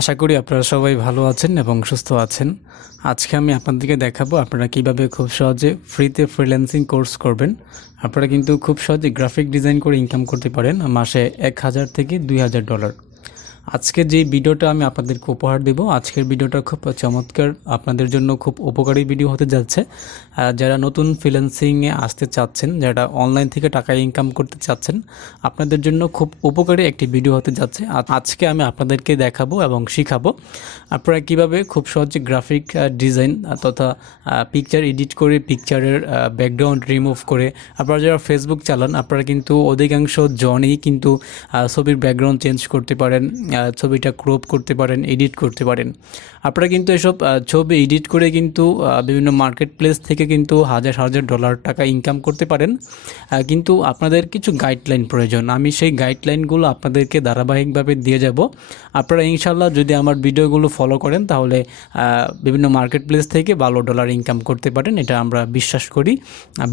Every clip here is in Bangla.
আশা করি আপনারা সবাই ভালো আছেন এবং সুস্থ আছেন। আজকে আমি আপনাদেরকে দেখাবো আপনারা কিভাবে খুব সহজে ফ্রিতে ফ্রিল্যান্সিং কোর্স করবেন। আপনারা কিন্তু খুব সহজে গ্রাফিক ডিজাইন করে ইনকাম করতে পারেন মাসে 1000 থেকে $2000। আজকে যে ভিডিওটা আমি আপনাদেরকে উপহার দেব, আজকের ভিডিওটা খুব চমৎকার, আপনাদের জন্য খুব উপকারী ভিডিও হতে যাচ্ছে। যারা নতুন ফ্রিল্যান্সিংয়ে আসতে চাচ্ছেন, যারা অনলাইন থেকে টাকা ইনকাম করতে চাচ্ছেন, আপনাদের জন্য খুব উপকারী একটি ভিডিও হতে যাচ্ছে। আজকে আমি আপনাদেরকে দেখাবো এবং শিখাবো আপনারা কিভাবে খুব সহজে গ্রাফিক ডিজাইন তথা পিকচার এডিট করে পিকচারের ব্যাকগ্রাউন্ড রিমুভ করে, আপনারা যারা ফেসবুক চালান আপনারা কিন্তু অধিকাংশ জনই কিন্তু ছবির ব্যাকগ্রাউন্ড চেঞ্জ করতে পারেন, ছবিটা ক্রপ করতে পারেন, এডিট করতে পারেন। আপনারা কিন্তু এসব ছবি এডিট করে কিন্তু বিভিন্ন মার্কেট প্লেস থেকে কিন্তু হাজার হাজার ডলার টাকা ইনকাম করতে পারেন। কিন্তু আপনাদের কিছু গাইডলাইন প্রয়োজন। আমি সেই গাইডলাইনগুলো আপনাদেরকে ধারাবাহিকভাবে দিয়ে যাব। আপনারা ইনশাল্লাহ যদি আমার ভিডিওগুলো ফলো করেন তাহলে বিভিন্ন মার্কেট প্লেস থেকে ভালো ডলার ইনকাম করতে পারেন, এটা আমরা বিশ্বাস করি,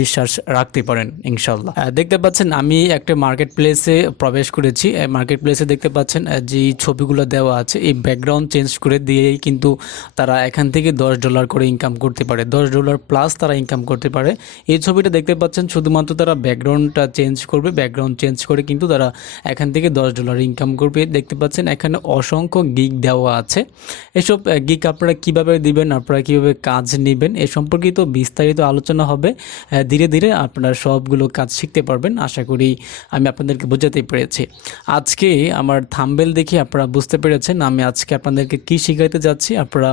বিশ্বাস রাখতে পারেন ইনশাল্লাহ। দেখতে পাচ্ছেন আমি একটা মার্কেট প্লেসে প্রবেশ করেছি। মার্কেট প্লেসে দেখতে পাচ্ছেন যে ছবিগুলো দেওয়া আছে, এই ব্যাকগ্রাউন্ড চেঞ্জ করে দিয়েই কিন্তু তারা এখান থেকে $10 করে ইনকাম করতে পারে, $10 প্লাস তারা ইনকাম করতে পারে। এই ছবিটা দেখতে পাচ্ছেন শুধুমাত্র তারা ব্যাকগ্রাউন্ডটা চেঞ্জ করবে, ব্যাকগ্রাউন্ড চেঞ্জ করে কিন্তু তারা এখান থেকে $10 ইনকাম করবে। দেখতে পাচ্ছেন এখানে অসংখ্য গিগ দেওয়া আছে। এসব গিগ আপনারা কিভাবে দিবেন, আপনারা কীভাবে কাজ নেবেন এ সম্পর্কিত বিস্তারিত আলোচনা হবে। ধীরে ধীরে আপনারা সবগুলো কাজ শিখতে পারবেন, আশা করি আমি আপনাদেরকে বোঝাতে পেরেছি। আজকে আমার থাম্বনেল দেখে আপনারা বুঝতে পেরেছেন আমি আজকে আপনাদেরকে কি শিখাইতে যাচ্ছি। আপনারা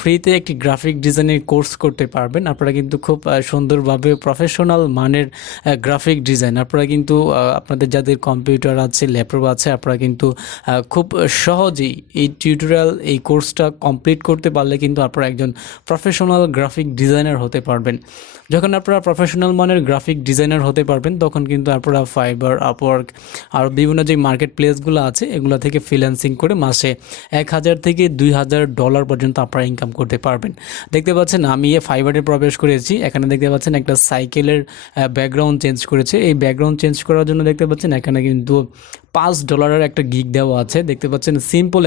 ফ্রিতে একটি গ্রাফিক ডিজাইনের কোর্স করতে পারবেন। আপনারা কিন্তু খুব সুন্দরভাবে প্রফেশনাল মানের গ্রাফিক ডিজাইন আপনারা কিন্তু আপনাদের যাদের কম্পিউটার আছে, ল্যাপটপ আছে, আপনারা কিন্তু খুব সহজেই এই টিউটোরিয়াল এই কোর্সটা কমপ্লিট করতে পারলে কিন্তু আপনারা একজন প্রফেশনাল গ্রাফিক ডিজাইনার হতে পারবেন। যখন আপনারা প্রফেশনাল মানের গ্রাফিক ডিজাইনার হতে পারবেন তখন কিন্তু আপনারা ফাইবার, আপওয়ার্ক আর বিভিন্ন যে মার্কেট প্লেসগুলো আছে এগুলো থেকে ফ্রিল্যান্সিং করে মাসে 1000 থেকে $2000 পর্যন্ত আপনারা ইনকাম করতে পারবেন। দেখতে পাচ্ছেন আমি ফাইবারে প্রবেশ করেছি। এখানে দেখতে পাচ্ছেন একটা সাইকেলের ব্যাকগ্রাউন্ড চেঞ্জ করেছে। এই ব্যাকগ্রাউন্ড চেঞ্জ করার জন্য দেখতে পাচ্ছেন এখানে কিন্তু $5 একটা গিগ দেওয়া আছে। দেখতে পাচ্ছেন সিম্পল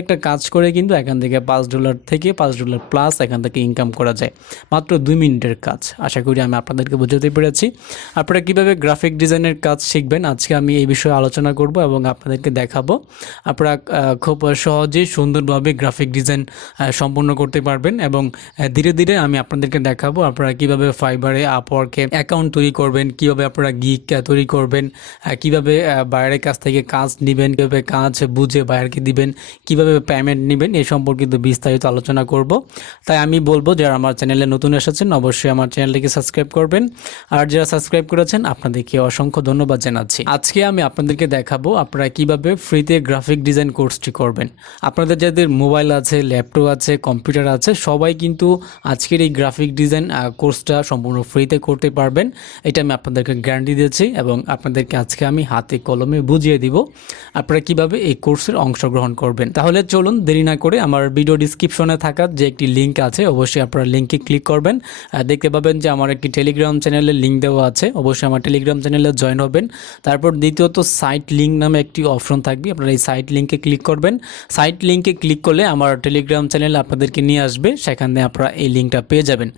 একটা কাজ করে কিন্তু এখান থেকে $5 থেকে $5 প্লাস এখান থেকে ইনকাম করা যায়, মাত্র 2 মিনিটের কাজ। আশা করি আমি আপনাদেরকে বোঝাতে পেরেছি। আপনারা কীভাবে গ্রাফিক ডিজাইনের কাজ শিখবেন আজকে আমি এই বিষয়ে আলোচনা করব এবং আপনাদেরকে দেখাবো। আপনারা খুব সহজেই সুন্দরভাবে গ্রাফিক ডিজাইন সম্পন্ন করতে পারবেন এবং ধীরে ধীরে আমি আপনাদেরকে দেখাবো আপনারা কীভাবে ফাইবারে, আপওয়ার্কে অ্যাকাউন্ট তৈরি করবেন, কীভাবে আপনারা গিগ তৈরি করবেন, কীভাবে বাইরের কাছ থেকে কাজ নেবেন, কীভাবে কাজ বুঝে বাইরেকে দিবেন, কীভাবে পেমেন্ট নেবেন এই সম্পর্কিত বিস্তারিত আলোচনা করব। তাই আমি বলবো যারা আমার চ্যানেলে নতুন এসেছেন অবশ্যই আমার চ্যানেলটিকে সাবস্ক্রাইব করবেন, আর যারা সাবস্ক্রাইব করেছেন আপনাদেরকে অসংখ্য ধন্যবাদ জানাচ্ছি। আজকে আমি আপনাদেরকে দেখাবো আপনারা কিভাবে ফ্রিতে গ্রাফিক ডিজাইন কোর্সটি করবেন। আপনাদের যাদের মোবাইল আছে, ল্যাপটপ আছে, কম্পিউটার আছে সবাই কিন্তু আজকের এই গ্রাফিক ডিজাইন কোর্সটা সম্পূর্ণ ফ্রিতে করতে পারবেন, এটা আমি আপনাদেরকে গ্যারান্টি দিচ্ছি এবং আপনাদেরকে আজকে আমি হাতে কলমে বুঝিয়ে দিব আপনারা কিভাবে এই কোর্সের অংশগ্রহণ করবেন। তাহলে চলুন দেরি না করে আমার ভিডিও ডিসক্রিপশনে থাকা যে একটি লিঙ্ক আছে অবশ্যই আপনারা লিঙ্কে ক্লিক করবেন। দেখতে পাবেন যে আমার একটি টেলিগ্রাম চ্যানেলের লিঙ্ক দেওয়া আছে, অবশ্যই আমার টেলিগ্রাম চ্যানেলে জয়েন হবেন। তারপর দ্বিতীয়ত সাইট লিঙ্ক নামে একটি অপশন থাকবে, আপনারা এই সাইট লিঙ্কে ক্লিক করবেন। সাইট লিঙ্কে ক্লিক করলে আমার টেলিগ্রাম চ্যানেলে আপনাদেরকে নিয়ে আসবে, সেখানে আপনারা এই লিঙ্কটা পেয়ে যাবেন।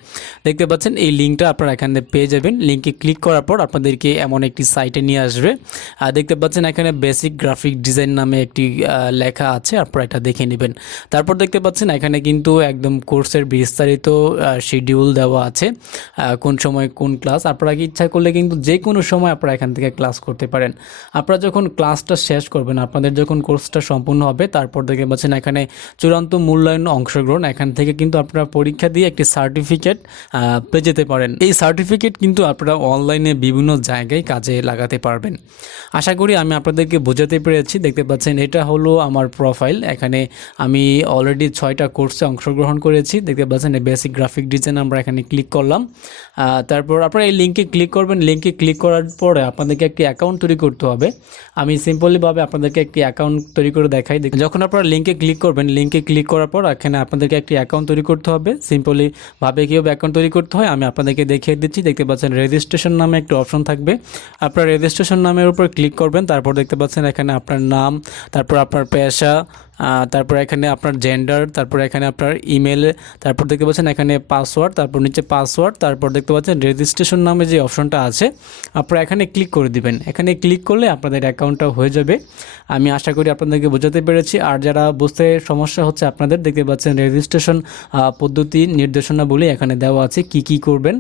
দেখতে পাচ্ছেন এই লিঙ্কটা আপনারা এখানে পেয়ে যাবেন। লিঙ্কে ক্লিক করার পর আপনাদেরকে এমন একটি সাইটে নিয়ে আসবে। দেখতে পাচ্ছেন এখানে বেসিক গ্রাফিক ডিজাইন নামে একটি লেখা আছে, আপনারা এটা দেখে নেবেন। তারপর দেখতে পাচ্ছেন এখানে কিন্তু একদম কোর্সের বিস্তারিত শিডিউল দেওয়া আছে, কোন সময় কোন ক্লাস। আপনারা ইচ্ছা করলে কিন্তু যে কোনো সময় আপনারা এখান থেকে ক্লাস করতে পারেন। আপনারা যখন ক্লাসটা শেষ করবেন, আপনাদের যখন কোর্সটা সম্পূর্ণ হবে তারপর দেখতে পাচ্ছেন এখানে চূড়ান্ত মূল্যায়ন অংশগ্রহণ, এখান থেকে কিন্তু আপনারা পরীক্ষা দিয়ে একটি সার্টিফিকেট পেয়ে যেতে পারেন। এই সার্টিফিকেট কিন্তু আপনারা অনলাইনে বিভিন্ন জায়গায় কাজে লাগাতে পারবেন। আশা করি আমি আপনাদেরকে বোঝাতে পেরেছি। দেখতে পাচ্ছেন এটা হলো আমার প্রোফাইল, এখানে আমি অলরেডি 6টা কোর্সে অংশগ্রহণ করেছি। দেখতে পাচ্ছেন এই বেসিক গ্রাফিক ডিজাইন আমরা এখানে ক্লিক করলাম। তারপর আপনারা এই লিঙ্কে ক্লিক করবেন। লিঙ্কে ক্লিক করার পরে আপনাদেরকে একটি অ্যাকাউন্ট তৈরি করতে হবে। আমি সিম্পলিভাবে আপনাদেরকে একটি অ্যাকাউন্ট তৈরি করে দেখাই। যখন আপনারা লিঙ্কে ক্লিক করবেন, লিঙ্কে ক্লিক করার পর এখানে আপনাদেরকে একটি অ্যাকাউন্ট তৈরি করতে হবে। সিম্পলিভাবে কীভাবে অ্যাকাউন্ট তৈরি করতে হয় আমি আপনাদেরকে দেখিয়ে দিচ্ছি। দেখতে পাচ্ছেন রেজিস্ট্রেশন নামে একটি অপশন থাকবে, আপনারা রেজিস্ট্রেশন নামের উপর ক্লিক করবেন। তারপর দেখতে পাচ্ছেন এখানে আপনার নাম, তারপর আপনার পেশা, তারপর এখানে আপনার জেন্ডার, তারপর এখানে আপনার ইমেল, তারপর দেখতে পাচ্ছেন এখানে পাসওয়ার্ড, তারপর নিচে পাসওয়ার্ড, তারপর দেখতে পাচ্ছেন রেজিস্ট্রেশন নামে যে অপশনটা আছে আপনারা এখানে ক্লিক করে দিবেন। এখানে ক্লিক করলে আপনাদের অ্যাকাউন্টটা হয়ে যাবে। আমি আশা করি আপনাদেরকে বোঝাতে পেরেছি। আর যারা বুঝতে সমস্যা হচ্ছে আপনাদের, দেখতে পাচ্ছেন রেজিস্ট্রেশন পদ্ধতি নির্দেশনাবলী এখানে দেওয়া আছে, কি কি করবেন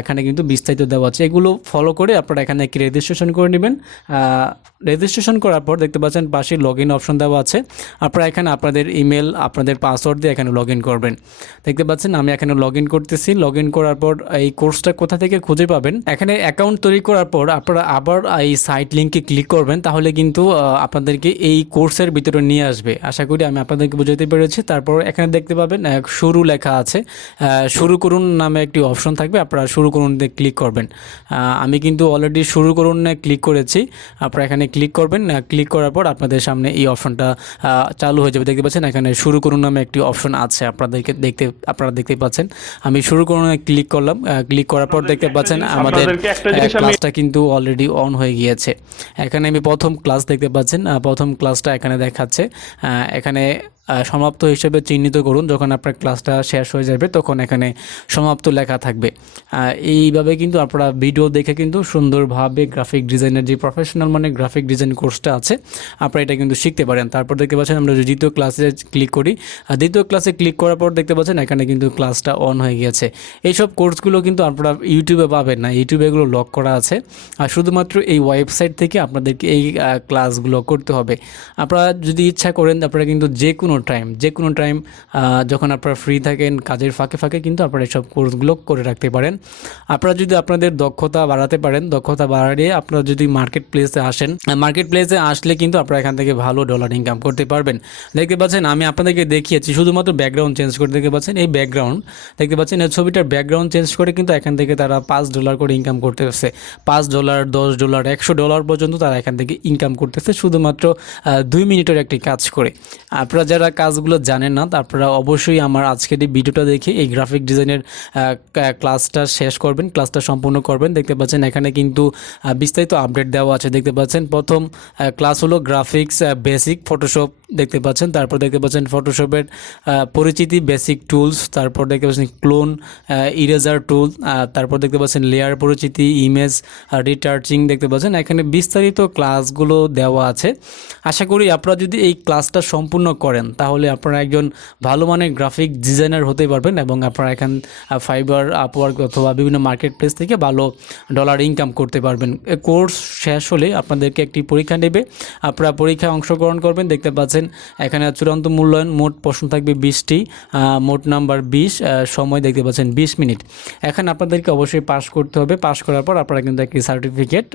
এখানে কিন্তু বিস্তারিত দেওয়া আছে। এগুলো ফলো করে আপনারা এখানে একটি রেজিস্ট্রেশন করে নেবেন। রেজিস্ট্রেশন করার পর দেখতে পাচ্ছেন পাশে লগ ইন অপশন দেওয়া আছে। আপনারা এখানে আপনাদের ইমেল, আপনাদের পাসওয়ার্ড দিয়ে এখানে লগ ইন করবেন। দেখতে পাচ্ছেন আমি এখানে লগ ইন করতেছি। লগ ইন করার পর এই কোর্সটা কোথা থেকে খুঁজে পাবেন, এখানে অ্যাকাউন্ট তৈরি করার পর আপনারা আবার এই সাইট লিঙ্কে ক্লিক করবেন, তাহলে কিন্তু আপনাদেরকে এই কোর্সের ভিতরে নিয়ে আসবে। আশা করি আমি আপনাদেরকে বোঝাতে পেরেছি। তারপর এখানে দেখতে পাবেন শুরু লেখা আছে, শুরু করুন নামে একটি অপশন থাকবে, আপনারা শুরু করুন দিয়ে ক্লিক করবেন। আমি কিন্তু অলরেডি শুরু করুন ক্লিক করেছি। আপনারা এখানে ক্লিক করবেন। ক্লিক করার পর আপনাদের সামনে এই অপশনটা চালু হয়ে যাবে। দেখতে পাচ্ছেন এখানে শুরু করুন নামে একটি অপশন আছে, আপনারা দেখতে পাচ্ছেন। আমি শুরু করুন ক্লিক করলাম। ক্লিক করার পর দেখতে পাচ্ছেন আমাদের ক্লাসটা কিন্তু অলরেডি অন হয়ে গিয়েছে। এখানে আমি প্রথম ক্লাস দেখতে পাচ্ছেন, প্রথম ক্লাসটা এখানে দেখাচ্ছে। এখানে সমাপ্ত হিসেবে চিহ্নিত করুন। যখন আপনার ক্লাসটা শেষ হয়ে যাবে তখন এখানে সমাপ্ত লেখা থাকবে। এইভাবে কিন্তু আপনারা ভিডিও দেখে কিন্তু সুন্দরভাবে গ্রাফিক ডিজাইনের যে প্রফেশনাল মানে গ্রাফিক ডিজাইন কোর্সটা আছে আপনারা এটা কিন্তু শিখতে পারেন। তারপর দেখতে পাচ্ছেন আমরা দ্বিতীয় ক্লাসে ক্লিক করি। দ্বিতীয় ক্লাসে ক্লিক করার পর দেখতে পাচ্ছেন এখানে কিন্তু ক্লাসটা অন হয়ে গিয়েছে। এইসব কোর্সগুলো কিন্তু আপনারা ইউটিউবে পাবেন না, ইউটিউবে এগুলো লক করা আছে। আর শুধুমাত্র এই ওয়েবসাইট থেকে আপনাদেরকে এই ক্লাসগুলো করতে হবে। আপনারা যদি ইচ্ছা করেন আপনারা কিন্তু যে কোনো টাইম যখন আপনারা ফ্রি থাকেন কাজের ফাঁকে ফাঁকে কিন্তু আপনারা এইসব কোর্সগুলো করে রাখতে পারেন। আপনারা যদি আপনাদের দক্ষতা বাড়াতে পারেন, দক্ষতা বাড়িয়ে আপনারা যদি মার্কেট প্লেসে আসেন, মার্কেট প্লেসে আসলে কিন্তু আপনারা এখান থেকে ভালো ডলার ইনকাম করতে পারবেন। দেখতে পাচ্ছেন আমি আপনাদেরকে দেখিয়েছি শুধুমাত্র ব্যাকগ্রাউন্ড চেঞ্জ করে। দেখতে পাচ্ছেন এই ব্যাকগ্রাউন্ড, দেখতে পাচ্ছেন এই ছবিটার ব্যাকগ্রাউন্ড চেঞ্জ করে কিন্তু এখান থেকে তারা $5 করে ইনকাম করতেছে। $5, $10, $100 পর্যন্ত তারা এখান থেকে ইনকাম করতেছে শুধুমাত্র 2 মিনিটের একটি কাজ করে। আপনারা যারা কাজগুলো জানেন না আপনারা অবশ্যই আমার আজকের এই ভিডিওটা দেখে এই গ্রাফিক ডিজাইনের ক্লাসটা শেষ করবেন, ক্লাসটা সম্পূর্ণ করবেন। দেখতে পাচ্ছেন এখানে কিন্তু বিস্তারিত আপডেট দেওয়া আছে। দেখতে পাচ্ছেন প্রথম ক্লাস হলো গ্রাফিক্স বেসিক ফটোশপ, দেখতে পাচ্ছেন। তারপর দেখতে পাচ্ছেন ফটোশপের পরিচিতি, বেসিক টুলস, তারপর দেখতে পাচ্ছেন ক্লোন, ইরেজার টুল, তারপর দেখতে পাচ্ছেন লেয়ার পরিচিতি, ইমেজ রিটার্চিং। দেখতে পাচ্ছেন এখানে বিস্তারিত ক্লাসগুলো দেওয়া আছে। আশা করি আপনারা যদি এই ক্লাসটা সম্পূর্ণ করেন তাহলে আপনারা একজন ভালো মানের গ্রাফিক ডিজাইনার হতে পারবেন এবং আপনারা এখান ফাইবার, আপওয়ার্ক অথবা বিভিন্ন মার্কেট প্লেস থেকে ভালো ডলার ইনকাম করতে পারবেন। কোর্স শেষ হলে আপনাদেরকে একটি পরীক্ষা নেবে, আপনারা পরীক্ষায় অংশগ্রহণ করবেন। দেখতে পাচ্ছেন এখানে চূড়ান্ত মূল্যায়ন, মোট প্রশ্ন থাকবে 20টি, মোট নাম্বার 20, সময় দেখতে পাচ্ছেন 20 মিনিট। এখানে আপনাদেরকে অবশ্যই পাস করতে হবে। পাস করার পর আপনারা কিন্তু একটি সার্টিফিকেট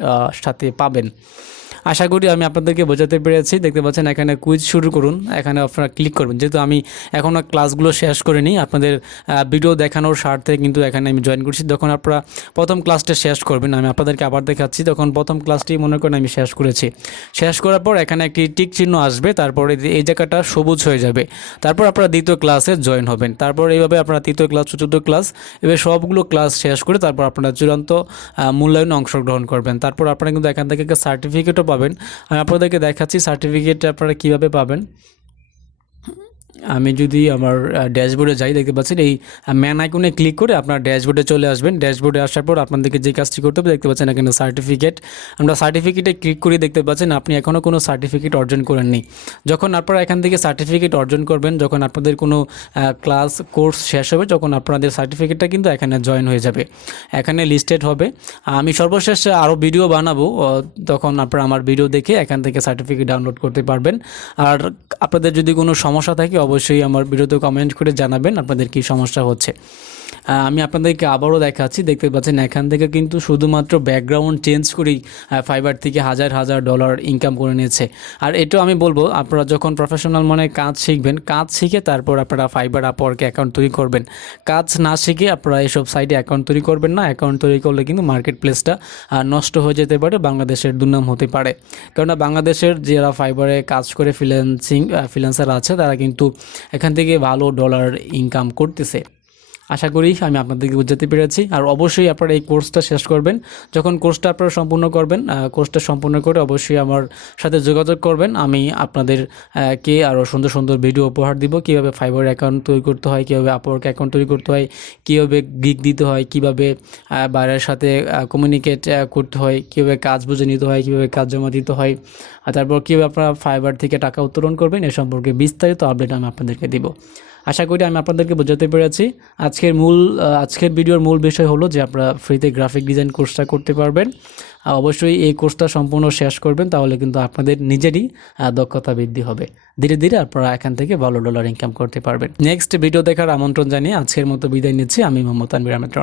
সাথে পাবেন। আশা করি আমি আপনাদেরকে বোঝাতে পেরেছি। দেখতে পাচ্ছেন এখানে কুইজ শুরু করুন, এখানে আপনারা ক্লিক করবেন। যেহেতু আমি এখনও ক্লাসগুলো শেষ করিনি, আপনাদের ভিডিও দেখানোর স্বার্থে কিন্তু এখানে আমি জয়েন করছি। যখন আপনারা প্রথম ক্লাসটা শেষ করবেন, আমি আপনাদেরকে আবার দেখাচ্ছি, তখন প্রথম ক্লাসটি মনে করেন আমি শেষ করেছি। শেষ করার পর এখানে একটি টিক চিহ্ন আসবে, তারপরে এই জায়গাটা সবুজ হয়ে যাবে। তারপর আপনারা দ্বিতীয় ক্লাসে জয়েন হবেন। তারপর এইভাবে আপনারা তৃতীয় ক্লাস, চতুর্থ ক্লাস, এবার সবগুলো ক্লাস শেষ করে তারপর আপনারা চূড়ান্ত মূল্যায়নে অংশগ্রহণ করবেন। তারপর আপনারা কিন্তু এখান থেকে একটা সার্টিফিকেটও পাবেন। আমি আপনাদেরকে দেখাচ্ছি সার্টিফিকেট আপনারা কীভাবে পাবেন। আমি যদি আমার ড্যাশবোর্ডে যাই, দেখতে পাচ্ছেন এই ম্যান আইকনে ক্লিক করে আপনার ড্যাশবোর্ডে চলে আসবেন। ড্যাশবোর্ডে আসার পর আপনাদেরকে যে কাজটি করতে হবে, দেখতে পাচ্ছেন এখানে সার্টিফিকেট। আমরা সার্টিফিকেটে ক্লিক করে দেখতে পাচ্ছেন আপনি এখনও কোনো সার্টিফিকেট অর্জন করেননি। যখন আপনারা এখান থেকে সার্টিফিকেট অর্জন করবেন, যখন আপনাদের কোনো ক্লাস কোর্স শেষ হবে, যখন আপনাদের সার্টিফিকেটটা কিন্তু এখানে জয়েন হয়ে যাবে, এখানে লিস্টেড হবে। আমি সর্বশেষ আরও ভিডিও বানাবো, তখন আপনারা আমার ভিডিও দেখে এখান থেকে সার্টিফিকেট ডাউনলোড করতে পারবেন। আর আপনাদের যদি কোনো সমস্যা থাকে অবশ্যই আমার ভিডিওতে কমেন্ট করে জানাবেন আপনাদের কি সমস্যা হচ্ছে। আমি আপনাদেরকে আবারও দেখাচ্ছি। দেখতে পাচ্ছেন এখান থেকে কিন্তু শুধুমাত্র ব্যাকগ্রাউন্ড চেঞ্জ করেই ফাইবার থেকে $1000 ইনকাম করে নিয়েছে। আর এটাও আমি বলবো, আপনারা যখন প্রফেশনাল মানে কাজ শিখবেন, কাজ শিখে তারপর আপনারা ফাইবার, আপওয়ার্কে অ্যাকাউন্ট তৈরি করবেন। কাজ না শিখে আপনারা এইসব সাইটে অ্যাকাউন্ট তৈরি করবেন না। অ্যাকাউন্ট তৈরি করলে কিন্তু মার্কেট প্লেসটা নষ্ট হয়ে যেতে পারে, বাংলাদেশের দুর্নাম হতে পারে। কেননা বাংলাদেশের যারা ফাইবারে কাজ করে ফ্রিল্যান্সার আছে তারা কিন্তু এখান থেকে ভালো ডলার ইনকাম করতেছে। আশা করি আমি আপনাদেরকে বোঝাতে পেরেছি। আর অবশ্যই আপনারা এই কোর্সটা শেষ করবেন। যখন কোর্সটা আপনারা সম্পূর্ণ করবেন, কোর্সটা সম্পূর্ণ করে অবশ্যই আমার সাথে যোগাযোগ করবেন। আমি আপনাদের কে আরও সুন্দর সুন্দর ভিডিও উপহার দিব, কীভাবে ফাইবার অ্যাকাউন্ট তৈরি করতে হয়, কীভাবে আপওয়ার্ক অ্যাকাউন্ট তৈরি করতে হয়, কীভাবে গিগ দিতে হয়, কীভাবে বাইরের সাথে কমিউনিকেট করতে হয়, কীভাবে কাজ বুঝে নিতে হয়, কীভাবে কাজ জমা দিতে হয়, আর তারপর কীভাবে আপনারা ফাইবার থেকে টাকা উত্তোলন করবেন এ সম্পর্কে বিস্তারিত আপডেট আমি আপনাদেরকে দিব। আশা করি আমি আপনাদেরকে বোঝাতে পেরেছি। আজকের ভিডিওর মূল বিষয় হলো যে আপনারা ফ্রিতে গ্রাফিক ডিজাইন কোর্সটা করতে পারবেন। অবশ্যই এই কোর্সটা সম্পূর্ণ শেষ করবেন, তাহলে কিন্তু আপনাদের নিজেরই দক্ষতা বৃদ্ধি হবে। ধীরে ধীরে আপনারা এখান থেকে ভালো ডলার ইনকাম করতে পারবেন। নেক্সট ভিডিও দেখার আমন্ত্রণ জানিয়ে আজকের মতো বিদায় নিচ্ছি। আমি মোহাম্মদ তানভীর আহমেদ।